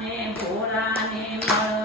ને ભોળાને મળ.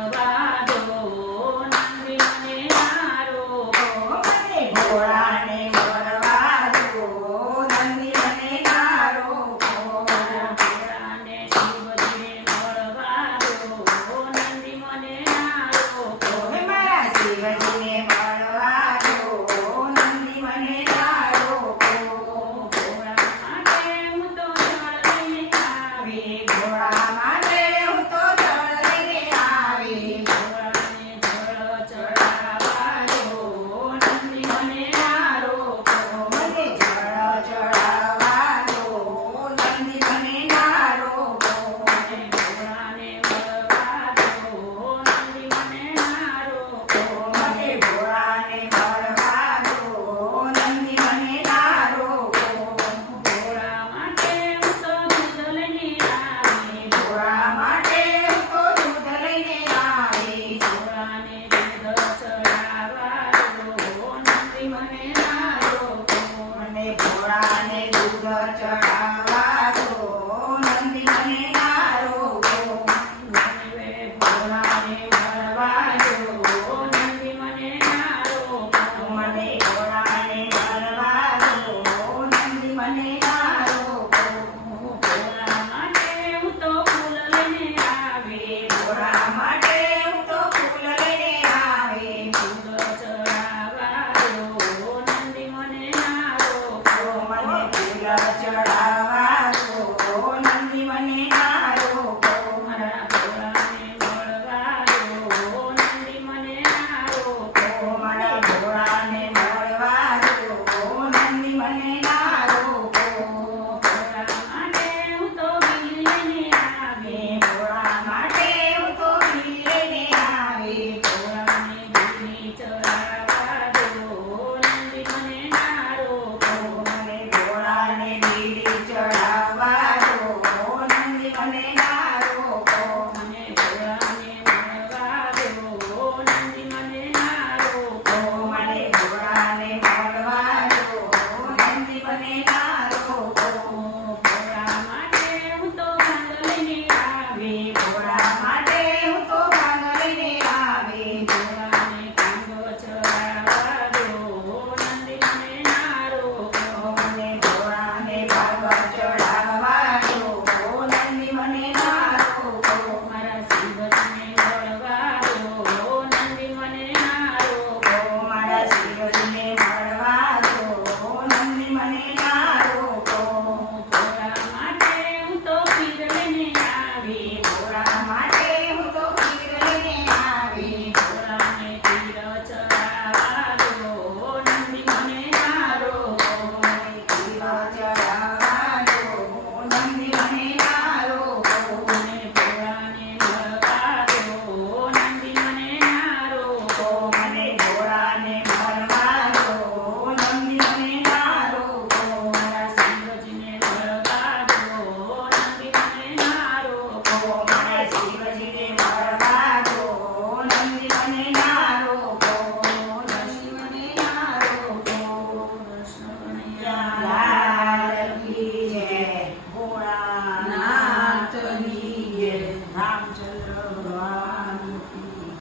મને ભોળાને દૂધ ચડાવો. Amém. Amen.